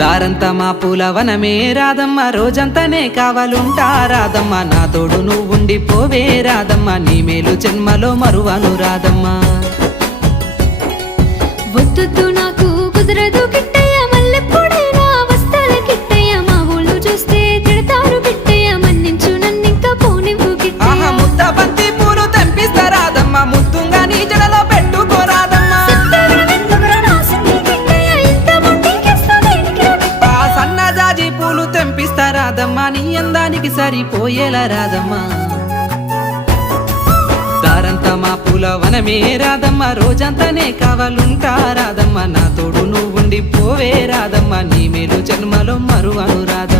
దారంతా మా పూలవనమే రాదమ్మ, రోజంతానే కావాలుంటా రాదమ్మ, నా తోడు నువ్వుండి పోవే రాదమ్మ, నీ మేలు జన్మలో మరువను రాదమ్మ. వద్దు నాకు కుదరదు కిట్టయ్య, మల్లెప్పుడైనా వస్తాల కిట్టయ్య, మా ఊళ్ళు చూస్తే తిడతారు కిట్టయ్య, మన్నించు నన్నింకా పోనివ్వు కిట్టయ్య. ముద్ద బంతి పూలు తెంపిస్తా రాదమ్మ, ముద్దుంగా నీ జడలో పెట్టుకోరాదమ్మ. సన్నజాజి పూలు తెంపిస్తా రాదమ్మ, నీ అందానికి సరిపోయేలా రాదమ్మ. దారంతా మా పూలవనమే రాదమ్మ, రోజంతానే కావాలుంటా రాదమ్మ, నా తోడు నువ్వుండి పోవే రాదమ్మ, నీ మేలు జన్మలో మరువను రాదమ్మ.